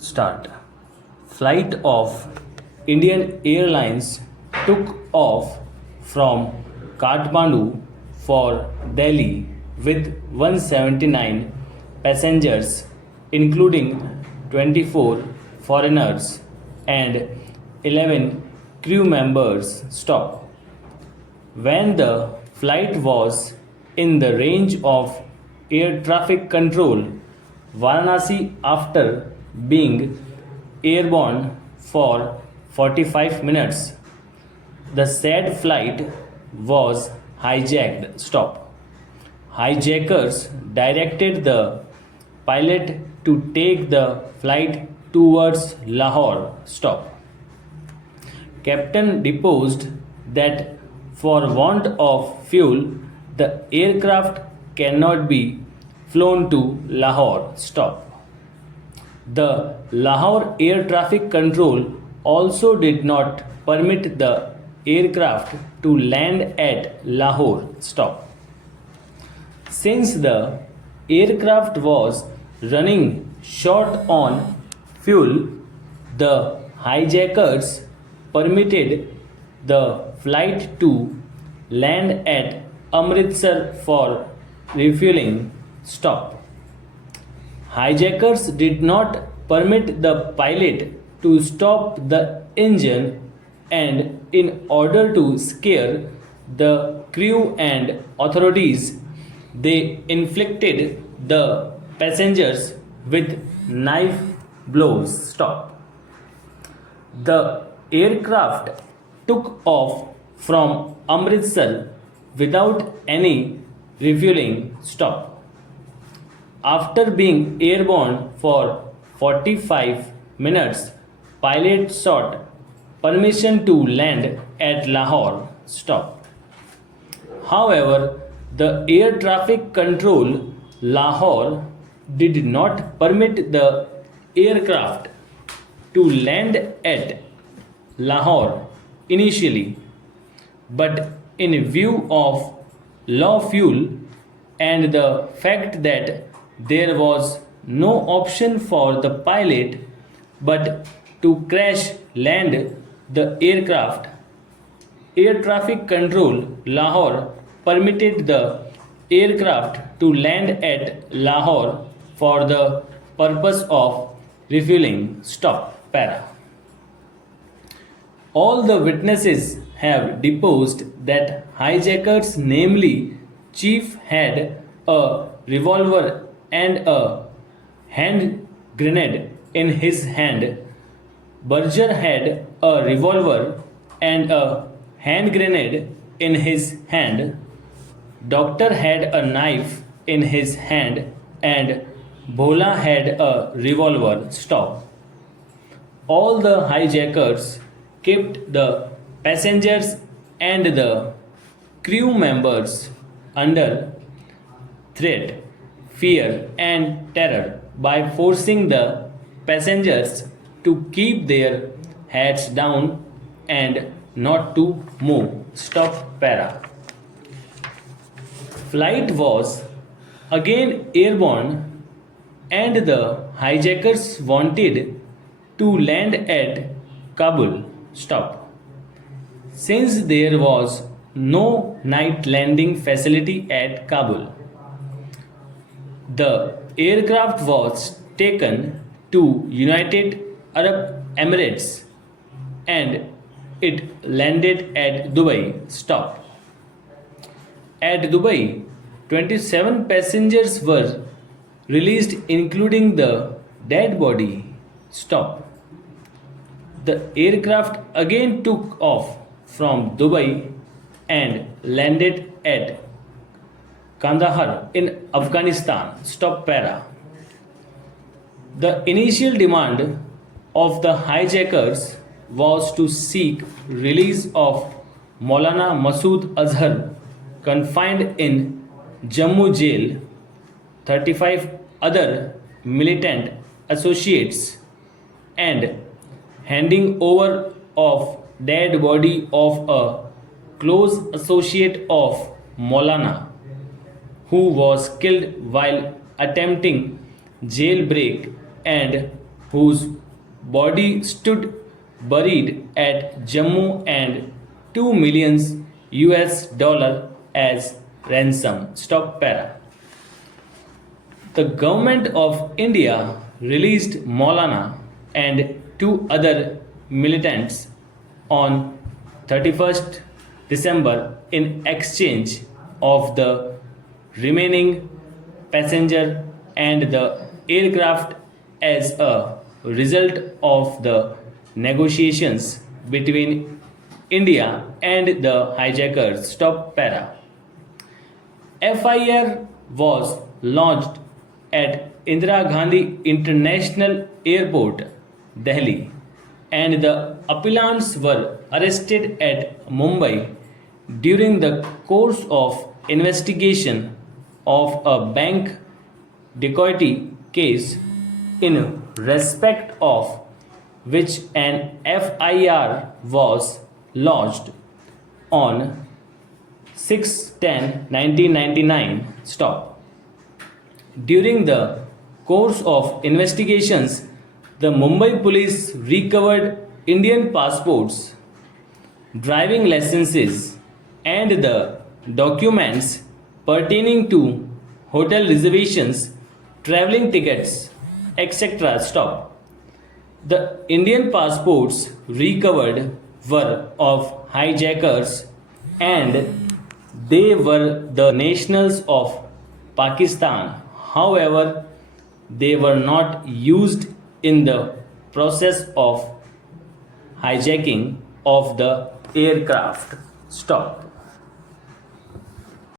Start. Flight of Indian Airlines took off from Kathmandu for Delhi with 179 passengers, including 24 foreigners and 11 crew members. Stop. When the flight was in the range of air traffic control, Varanasi, after being airborne for 45 minutes, the said flight was hijacked. Stop. Hijackers directed the pilot to take the flight towards Lahore. Stop. Captain deposed that for want of fuel, the aircraft cannot be flown to Lahore. Stop. The Lahore Air Traffic Control also did not permit the aircraft to land at Lahore. Stop. Since the aircraft was running short on fuel, the hijackers permitted the flight to land at Amritsar for refueling. Stop. Hijackers did not permit the pilot to stop the engine, and in order to scare the crew and authorities, they inflicted the passengers with knife blows. Stop. The aircraft took off from Amritsar without any refueling. Stop. After being airborne for 45 minutes, pilot sought permission to land at Lahore. Stop. However, the air traffic control Lahore did not permit the aircraft to land at Lahore initially, but in view of low fuel and the fact that there was no option for the pilot but to crash land the aircraft, air traffic control Lahore permitted the aircraft to land at Lahore for the purpose of refueling. Stop. Para. All the witnesses have deposed that hijackers, namely Chief, had a revolver and a hand grenade in his hand. Berger had a revolver and a hand grenade in his hand. Doctor had a knife in his hand and Bhola had a revolver. Stop. All the hijackers kept the passengers and the crew members under threat, fear, and terror by forcing the passengers to keep their heads down and not to move. Stop. Para. Flight was again airborne and the hijackers wanted to land at Kabul. Stop. Since there was no night landing facility at Kabul, the aircraft was taken to United Arab Emirates and it landed at Dubai. Stop. At Dubai, 27 passengers were released, including the dead body. Stop. The aircraft again took off from Dubai and landed at Kandahar in Afghanistan. Stop. Para. The initial demand of the hijackers was to seek release of Maulana Masood Azhar, confined in Jammu jail, 35 other militant associates, and handing over of dead body of a close associate of Maulana, who was killed while attempting jailbreak, and whose body stood buried at Jammu and 2 million US dollar as ransom. Stop para. The government of India released Maulana and two other militants on 31st December in exchange of the remaining passenger and the aircraft as a result of the negotiations between India and the hijackers. Stop para. FIR was launched at Indira Gandhi International Airport, Delhi, and the appellants were arrested at Mumbai during the course of investigation of a bank dacoity case in respect of which an FIR was lodged on 6/10/1999. Stop. During the course of investigations, the Mumbai police recovered Indian passports, driving licenses, and the documents pertaining to hotel reservations, traveling tickets, etc. Stop. The Indian passports recovered were of hijackers and they were the nationals of Pakistan. However, they were not used in the process of hijacking of the aircraft. Stop.